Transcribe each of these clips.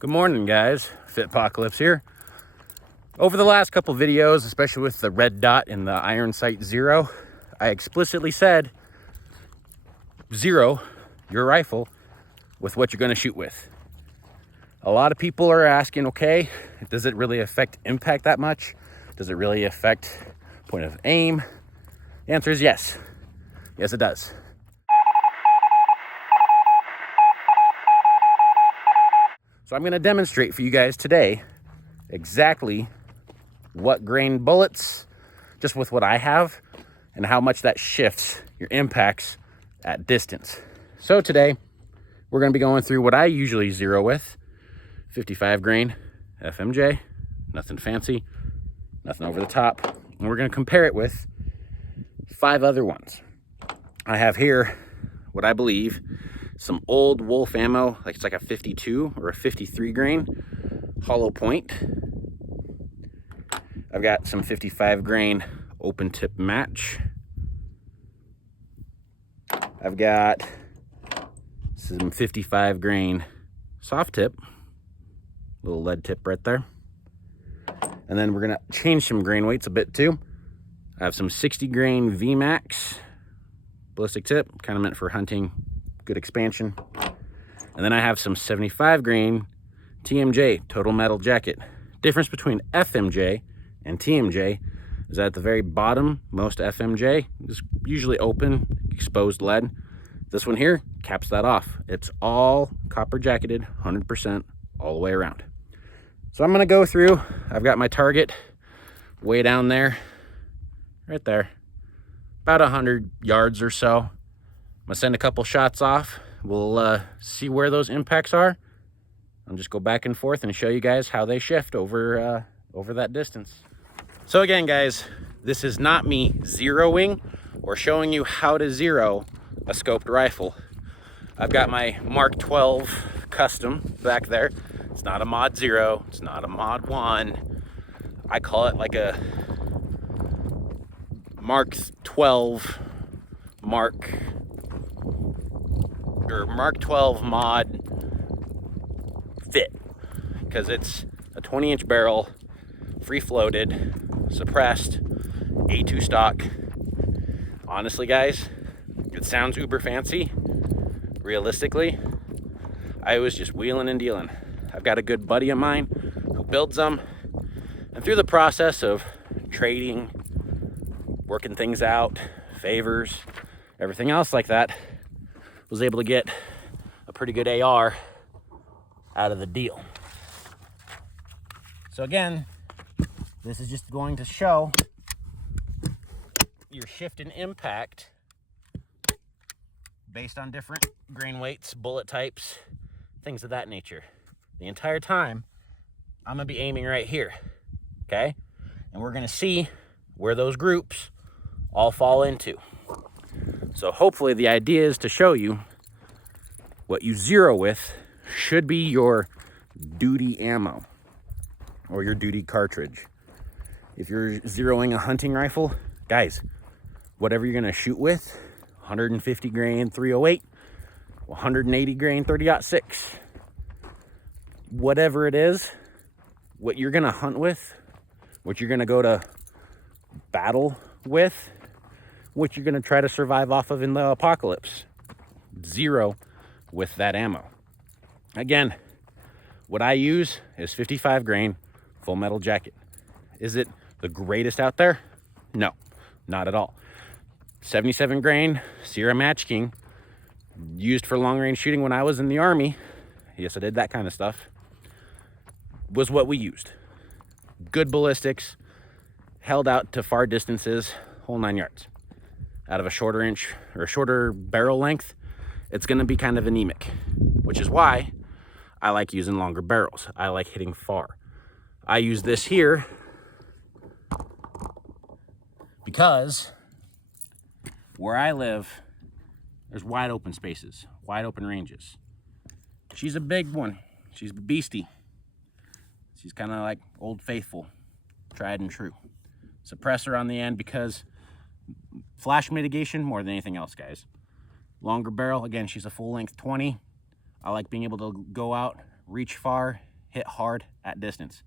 Good morning, guys. Fitpocalypse here. Over the last couple videos, especially with the red dot in the Iron Sight Zero, I explicitly said zero your rifle with what you're going to shoot with. A lot of people are asking, okay, does it really affect impact that much? Does it really affect point of aim? The answer is yes. Yes, it does. So I'm going to demonstrate for you guys today exactly what grain bullets, just with what I have, and how much that shifts your impacts at distance. So today, we're going to be going through what I usually zero with, 55 grain FMJ, nothing fancy, nothing over the top. And we're going to compare it with 5 other ones. I have here what I believe some old Wolf ammo, like it's like a 52 or a 53 grain hollow point. I've got some 55 grain open tip match. I've got some 55 grain soft tip, little lead tip right there. And then we're gonna change some grain weights a bit too. I have some 60 grain VMAX ballistic tip, kind of meant for hunting, good expansion. And then I have some 75 grain TMJ, total metal jacket. Difference between FMJ and TMJ is that at the very bottom, most FMJ is usually open, exposed lead. This one here caps that off. It's all copper jacketed, 100% all the way around. So I'm gonna go through, I've got my target way down there, right there, about 100 yards or so. I'm gonna send a couple shots off. We'll see where those impacts are. I'll just go back and forth and show you guys how they shift over that distance. So again, guys, this is not me zeroing or showing you how to zero a scoped rifle. I've got my Mark 12 custom back there. It's not a mod 0, it's not a mod 1. I call it like a Mark 12 Mark 12 mod fit, because it's a 20-inch barrel, free floated, suppressed, A2 stock. Honestly, guys, it sounds uber fancy. Realistically, I was just wheeling and dealing. I've got a good buddy of mine who builds them, and through the process of trading, working things out, favors, everything else like that, was able to get a pretty good AR out of the deal. So again, this is just going to show your shift in impact based on different grain weights, bullet types, things of that nature. The entire time, I'm gonna be aiming right here, okay? And we're gonna see where those groups all fall into. So hopefully the idea is to show you what you zero with should be your duty ammo or your duty cartridge. If you're zeroing a hunting rifle, guys, whatever you're gonna shoot with, 150 grain 308, 180 grain 30-06, whatever it is, what you're gonna hunt with, what you're gonna go to battle with, what you're gonna try to survive off of in the apocalypse, zero with that ammo. Again, what I use is 55 grain full metal jacket. Is it the greatest out there? No, not at all. 77 grain Sierra Match King, used for long range shooting when I was in the Army. Yes, I did that kind of stuff. Was what we used. Good ballistics, held out to far distances, whole 9 yards. Out of a shorter inch or a shorter barrel length, it's gonna be kind of anemic, which is why I like using longer barrels. I like hitting far. I use this here because where I live, there's wide open spaces, wide open ranges. She's a big one. She's a beastie. She's kind of like Old Faithful, tried and true. Suppressor on the end because flash mitigation more than anything else, guys. Longer barrel, again, she's a full length 20. I like being able to go out, reach far, hit hard at distance.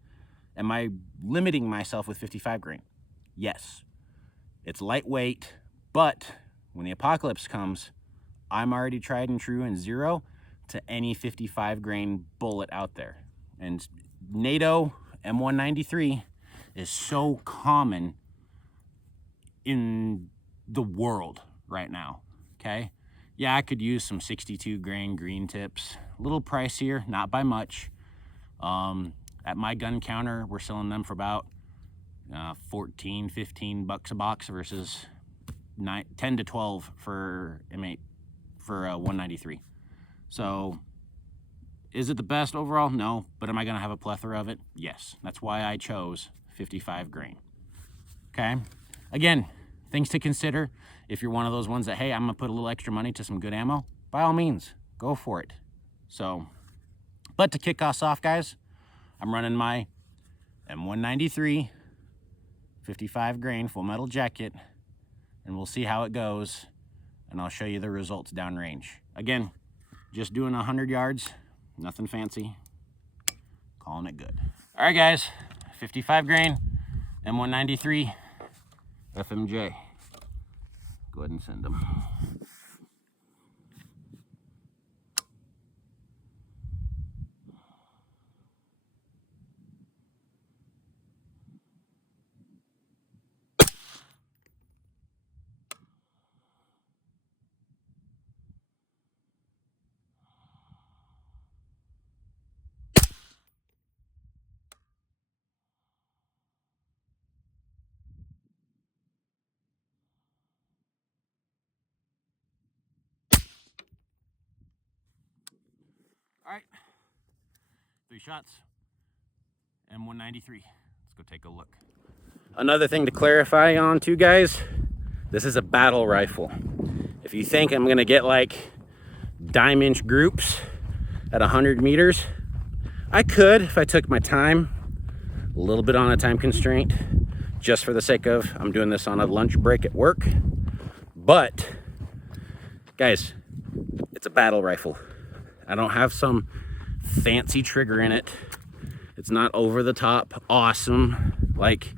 Am I limiting myself with 55 grain? Yes. It's lightweight, but when the apocalypse comes, I'm already tried and true and zero to any 55 grain bullet out there. And NATO M193 is so common in the world right now, okay? Yeah, I could use some 62 grain green tips. A little pricier, not by much. At my gun counter, we're selling them for about 14, 15 bucks a box versus 10 to 12 for M8 for 193. So is it the best overall? No. But am I going to have a plethora of it? Yes. That's why I chose 55 grain. Okay. Again, things to consider. If you're one of those ones that, hey, I'm going to put a little extra money to some good ammo, by all means, go for it. So, but to kick us off, guys, I'm running my M193 55 grain full metal jacket, and we'll see how it goes, and I'll show you the results downrange. Again, just doing 100 yards, nothing fancy, calling it good. All right, guys, 55 grain, M193, FMJ. Go ahead and send them. All right, 3 shots, M193. Let's go take a look. Another thing to clarify on too, guys, this is a battle rifle. If you think I'm gonna get like dime inch groups at 100 meters, I could if I took my time, a little bit on a time constraint, just for the sake of, I'm doing this on a lunch break at work. But guys, it's a battle rifle. I don't have some fancy trigger in it. It's not over the top awesome, like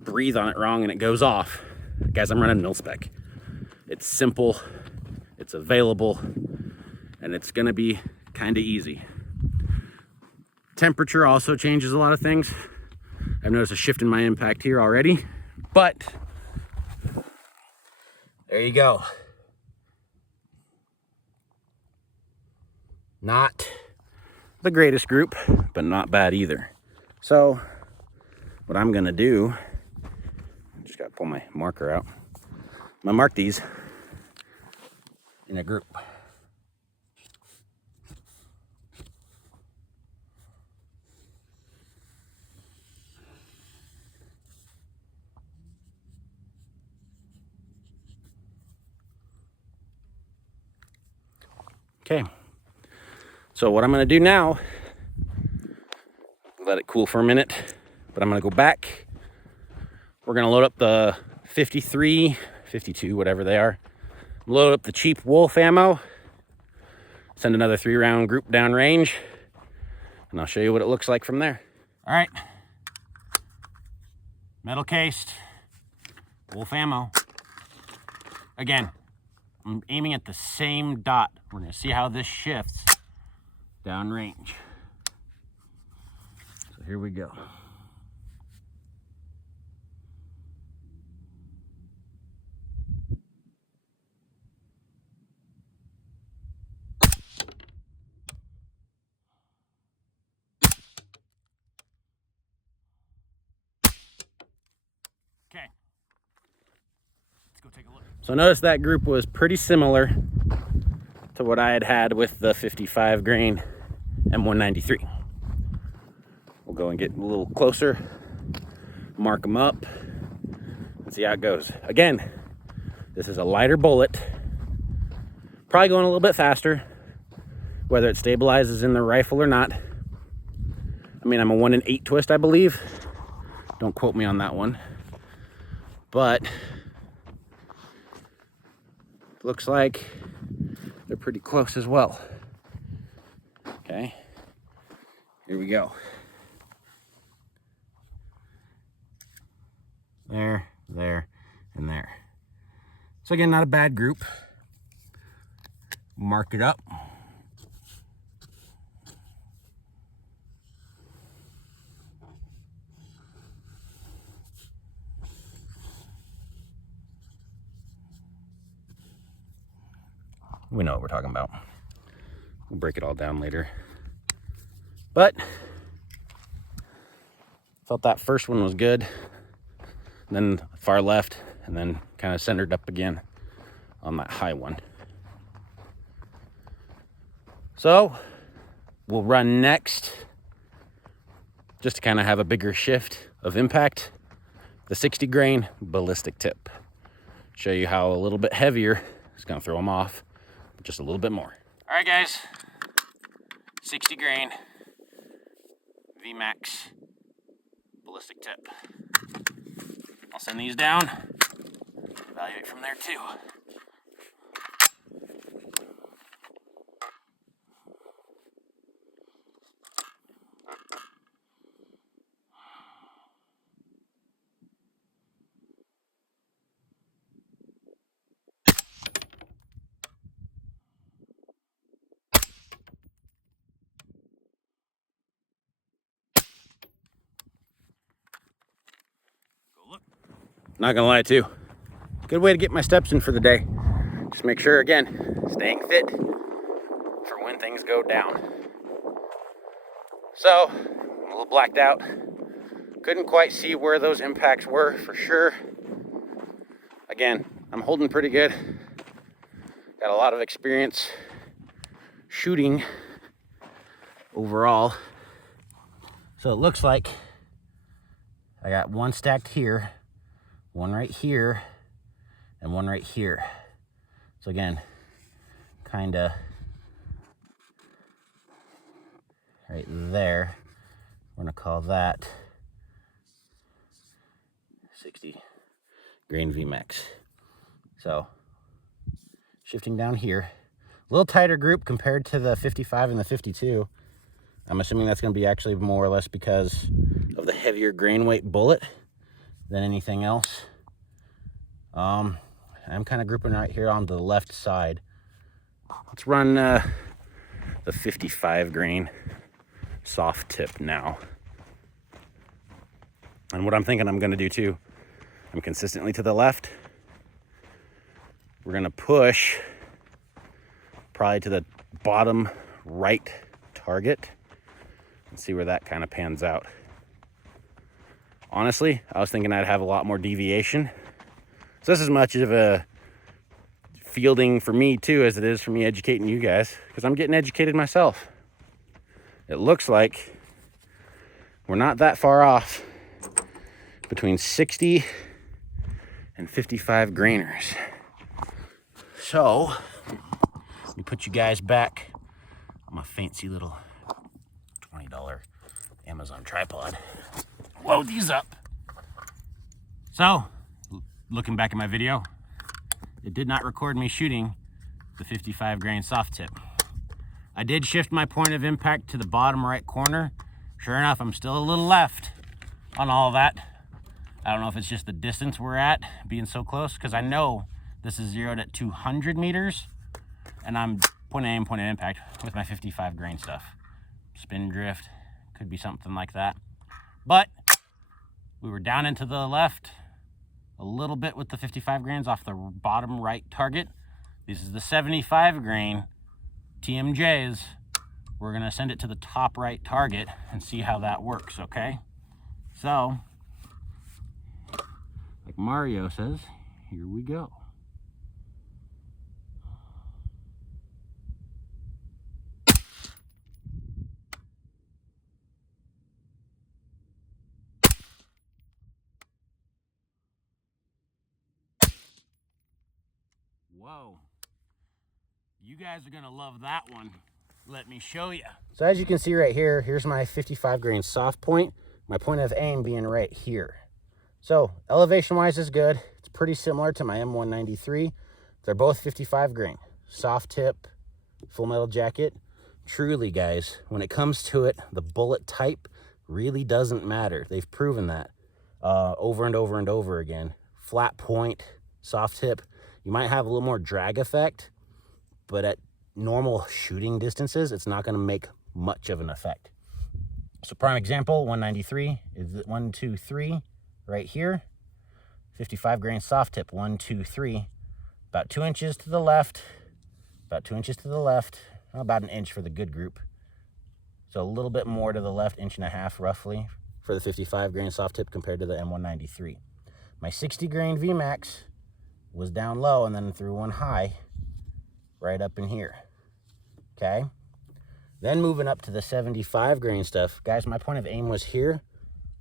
breathe on it wrong and it goes off. Guys, I'm running mil-spec. It's simple, it's available, and it's gonna be kind of easy. Temperature also changes a lot of things. I've noticed a shift in my impact here already, but there you go. Not the greatest group, but not bad either. So what I'm gonna do, just gotta pull my marker out. I'm gonna mark these in a group. Okay, so what I'm gonna do now, let it cool for a minute, but I'm gonna go back. We're gonna load up the 53, 52, whatever they are. Load up the cheap Wolf ammo, send another 3-round group down range, and I'll show you what it looks like from there. All right, metal cased Wolf ammo. Again, I'm aiming at the same dot. We're gonna see how this shifts down range. So here we go. Okay, let's go take a look. So notice that group was pretty similar to what I had with the 55 grain M193. We'll go and get a little closer, mark them up, and see how it goes. Again, this is a lighter bullet, probably going a little bit faster, whether it stabilizes in the rifle or not. I mean, I'm a 1 in 8 twist, I believe. Don't quote me on that one. But looks like they're pretty close as well. Okay, Here we go. There, there, and there. So again, not a bad group. Mark it up. We know what we're talking about. We'll break it all down later. But felt that first one was good. Then far left, and then kind of centered up again on that high one. So we'll run next, just to kind of have a bigger shift of impact, the 60 grain ballistic tip. Show you how a little bit heavier is going to throw them off, but just a little bit more. All right, guys, 60 grain VMAX ballistic tip. I'll send these down, evaluate from there too. Not gonna lie too, good way to get my steps in for the day. Just make sure, again, staying fit for when things go down. So, I'm a little blacked out. Couldn't quite see where those impacts were for sure. Again, I'm holding pretty good. Got a lot of experience shooting overall. So it looks like I got one stacked here, one right here, and one right here. So again, kinda right there. We're gonna call that 60 grain VMAX. So shifting down here, a little tighter group compared to the 55 and the 52. I'm assuming that's gonna be actually more or less because of the heavier grain weight bullet than anything else. I'm kind of grouping right here on the left side. Let's run the 55 grain soft tip now. And what I'm thinking I'm gonna do too, I'm consistently to the left. We're gonna push probably to the bottom right target and see where that kind of pans out. Honestly, I was thinking I'd have a lot more deviation. So this is as much of a fielding for me too as it is for me educating you guys, because I'm getting educated myself. It looks like we're not that far off between 60 and 55 grainers. So let me put you guys back on my fancy little $20 Amazon tripod. Load these up. So looking back at my video, it did not record me shooting the 55 grain soft tip. I did shift my point of impact to the bottom right corner. Sure enough, I'm still a little left on all that. I don't know if it's just the distance we're at being so close, because I know this is zeroed at 200 meters and I'm point of aim, point of impact with my 55 grain stuff. Spin drift, could be something like that. But we were down into the left a little bit with the 55 grains off the bottom right target. This is the 75 grain TMJs. We're gonna send it to the top right target and see how that works, okay? So, like Mario says, here we go. Whoa. You guys are gonna love that one. Let me show you. So as you can see right here, here's my 55 grain soft point. My point of aim being right here. So elevation wise is good. It's pretty similar to my M193. They're both 55 grain. Soft tip, full metal jacket. truly, guys, when it comes to it, the bullet type really doesn't matter. They've proven that over and over and over again. Flat point, soft tip, you might have a little more drag effect, but at normal shooting distances, it's not going to make much of an effect. So prime example, 193 is 1, 2, 3 right here. 55 grain soft tip, 1, 2, 3. About 2 inches to the left, about 2 inches to the left, about an inch for the good group. So a little bit more to the left, 1.5 inches roughly for the 55 grain soft tip compared to the M193. My 60 grain VMAX was down low and then threw one high right up in here. Okay. Then moving up to the 75 grain stuff, guys, my point of aim was here.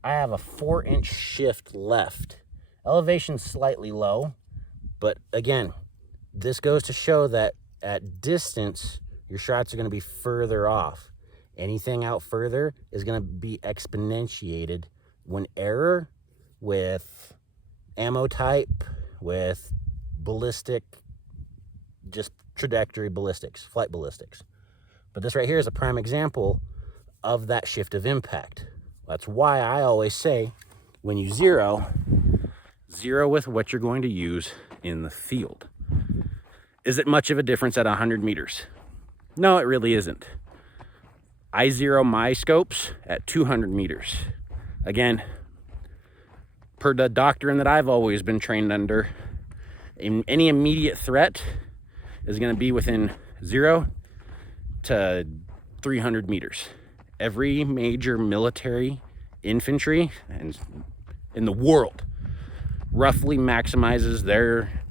I have a 4-inch shift left. Elevation's slightly low, but again, this goes to show that at distance, your shots are going to be further off. Anything out further is going to be exponentiated when error with ammo type, with ballistic, just trajectory ballistics, flight ballistics. But this right here is a prime example of that shift of impact. That's why I always say when you zero with what you're going to use in the field. Is it much of a difference at 100 meters? No, it really isn't. I zero my scopes at 200 meters. Again, per the doctrine that I've always been trained under, any immediate threat is going to be within 0 to 300 meters. Every major military infantry and in the world roughly maximizes their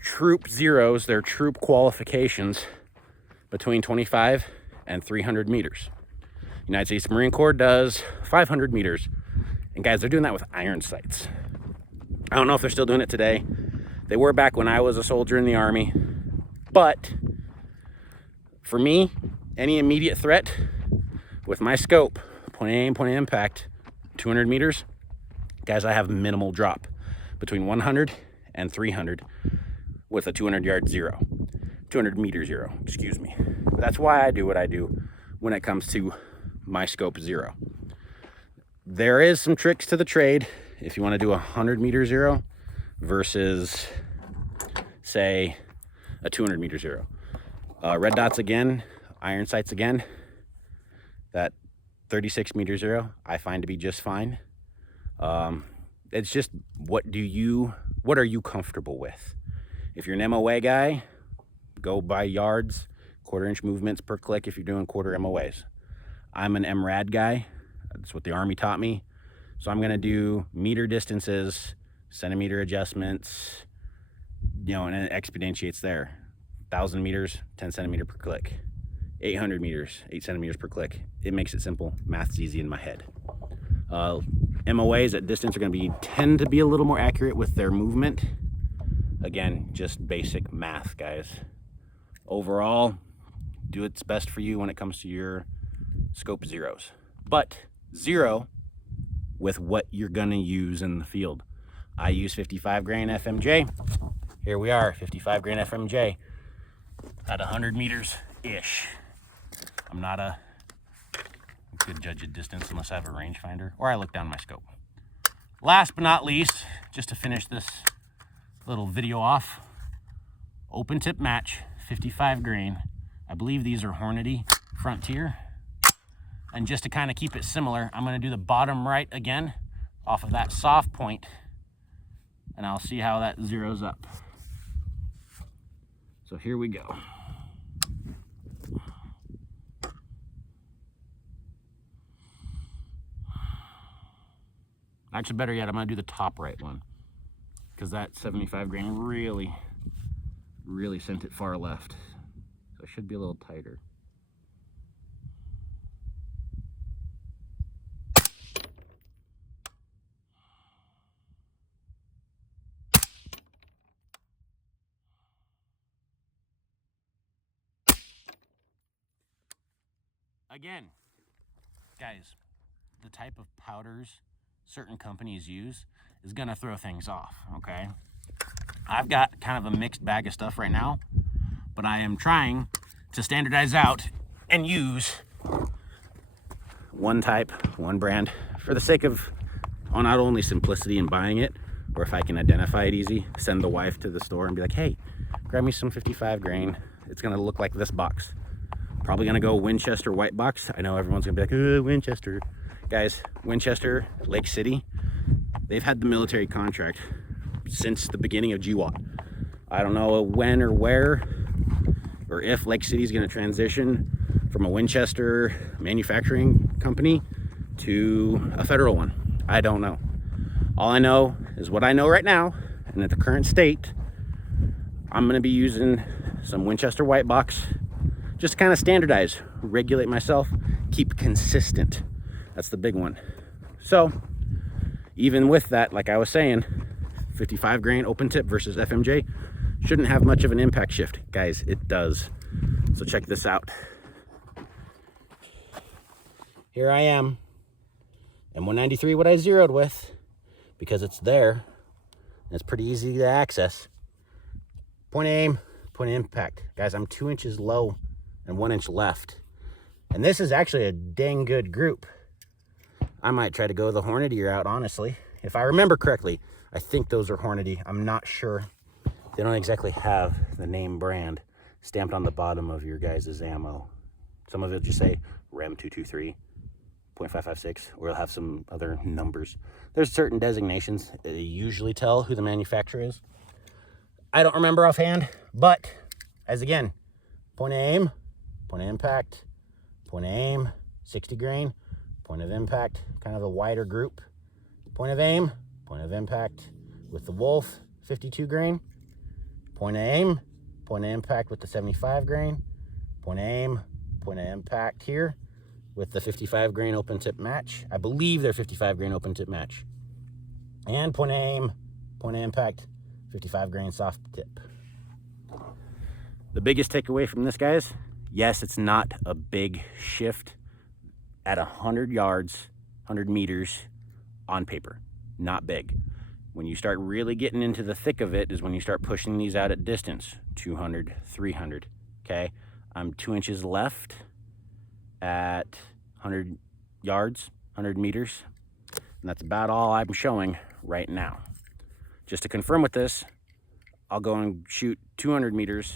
troop zeros, their troop qualifications between 25 and 300 meters. United States Marine Corps does 500 meters. And guys, they're doing that with iron sights. I don't know if they're still doing it today. They were back when I was a soldier in the Army. But for me, any immediate threat with my scope, point of aim, point of impact, 200 meters, guys, I have minimal drop between 100 and 300 with a 200 meter zero, excuse me. That's why I do what I do when it comes to my scope zero. There is some tricks to the trade if you want to do a 100 meter zero versus, say, a 200 meter zero. Red dots again, iron sights again. That 36 meter zero I find to be just fine. It's just what are you comfortable with? If you're an MOA guy, go by yards, 1/4 inch movements per click if you're doing quarter MOAs. I'm an MRAD guy. That's what the Army taught me. So I'm gonna do meter distances, centimeter adjustments, and it exponentiates there. 1,000 meters, 10 centimeter per click. 800 meters, 8 centimeters per click. It makes it simple. Math's easy in my head. MOAs at distance are going to tend to be a little more accurate with their movement. Again, just basic math, guys. Overall, do what's best for you when it comes to your scope zeros. But zero with what you're going to use in the field. I use 55 grain FMJ. Here we are, 55 grain FMJ at 100 meters-ish. I'm not a good judge of distance unless I have a rangefinder or I look down my scope. Last but not least, just to finish this little video off, open tip match, 55 grain. I believe these are Hornady Frontier. And just to kind of keep it similar, I'm going to do the bottom right again off of that soft point, and I'll see how that zeroes up. So here we go. Actually, better yet, I'm going to do the top right one, because that 75 grain really sent it far left. So it should be a little tighter. Again, guys, the type of powders certain companies use is gonna throw things off, okay? I've got kind of a mixed bag of stuff right now, but I am trying to standardize out and use one type, one brand, for the sake of not only simplicity in buying it, or if I can identify it easy, send the wife to the store and be like, hey, grab me some 55 grain. It's gonna look like this box. Probably gonna go Winchester white box. I know everyone's gonna be like, oh, Winchester. Guys, Winchester, Lake City, they've had the military contract since the beginning of GWOT. I don't know when or where, or if Lake City is gonna transition from a Winchester manufacturing company to a federal one. I don't know. All I know is what I know right now, and at the current state, I'm gonna be using some Winchester white box, just to kind of standardize, regulate myself, keep consistent. That's the big one. So even with that, like I was saying, 55 grain open tip versus FMJ shouldn't have much of an impact shift. Guys, it does. So check this out. Here I am, M193, what I zeroed with, because it's there, and it's pretty easy to access. Point aim, point impact. Guys, I'm 2 inches low and 1 inch left. And this is actually a dang good group. I might try to go the Hornady route, honestly. If I remember correctly, I think those are Hornady. I'm not sure. They don't exactly have the name brand stamped on the bottom of your guys' ammo. Some of it just say REM 223, .556, or it'll have some other numbers. There's certain designations that usually tell who the manufacturer is. I don't remember offhand, but as again, point of aim, point of impact, point of aim, 60 grain, point of impact, kind of a wider group, point of aim, point of impact with the Wolf, 52 grain, point of aim, point of impact with the 75 grain, point of aim, point of impact here with the 55 grain open tip match. I believe they're 55 grain open tip match. And point of aim, point of impact, 55 grain soft tip. The biggest takeaway from this, guys, yes, it's not a big shift at 100 yards, 100 meters on paper. Not big. When you start really getting into the thick of it is when you start pushing these out at distance, 200, 300, okay? I'm 2 inches left at 100 yards, 100 meters, and that's about all I'm showing right now. Just to confirm with this, I'll go and shoot 200 meters.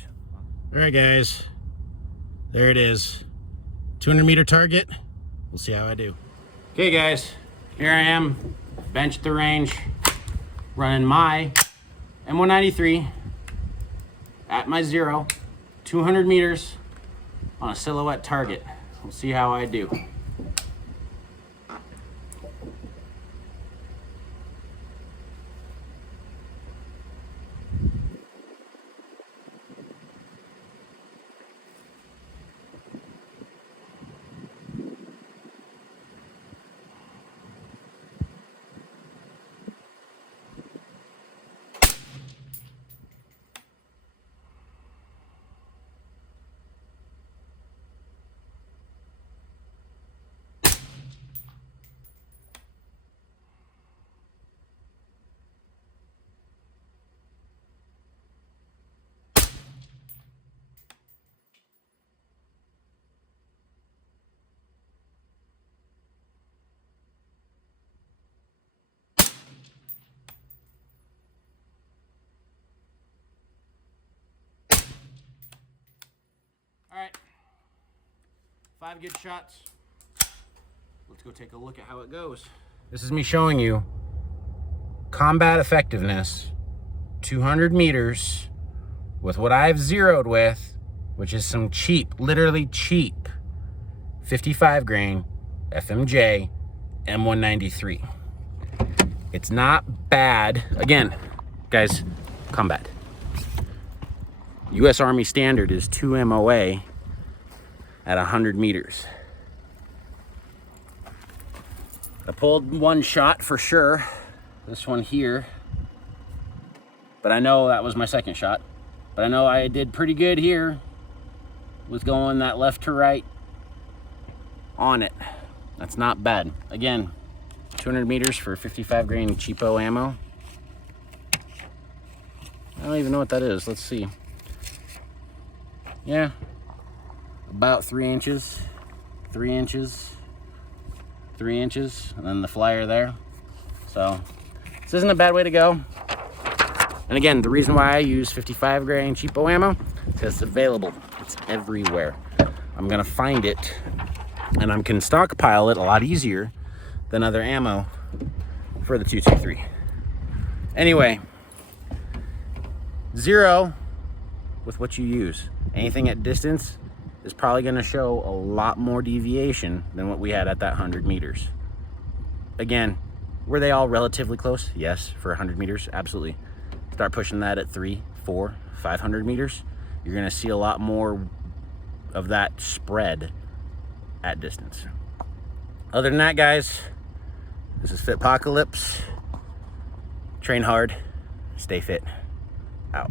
All right, guys, there it is. 200 meter target. We'll see how I do. Okay, guys, here I am, bench at the range, running my M193 at my zero, 200 meters on a silhouette target. We'll see how I do. All right, 5 good shots. Let's go take a look at how it goes. This is me showing you combat effectiveness, 200 meters with what I've zeroed with, which is some cheap, literally cheap, 55 grain FMJ M193. It's not bad. Again, guys, combat. U.S. Army standard is 2 MOA at 100 meters. I pulled one shot for sure, this one here, but I know that was my second shot. But I know I did pretty good here with going that left to right on it. That's not bad. Again, 200 meters for 55 grain cheapo ammo. I don't even know what that is. Let's see. Yeah, about 3 inches, 3 inches, 3 inches, and then the flyer there. So this isn't a bad way to go. And again, the reason why I use 55 grain cheapo ammo, because it's available. It's everywhere. I'm gonna find it, and I can stockpile it a lot easier than other ammo for the 223. Anyway, 0 with what you use. Anything at distance is probably gonna show a lot more deviation than what we had at that 100 meters. Again, were they all relatively close? Yes, for 100 meters, absolutely. Start pushing that at 300, 400, 500 meters, you're gonna see a lot more of that spread at distance. Other than that, guys, this is Fitpocalypse. Train hard, stay fit, out.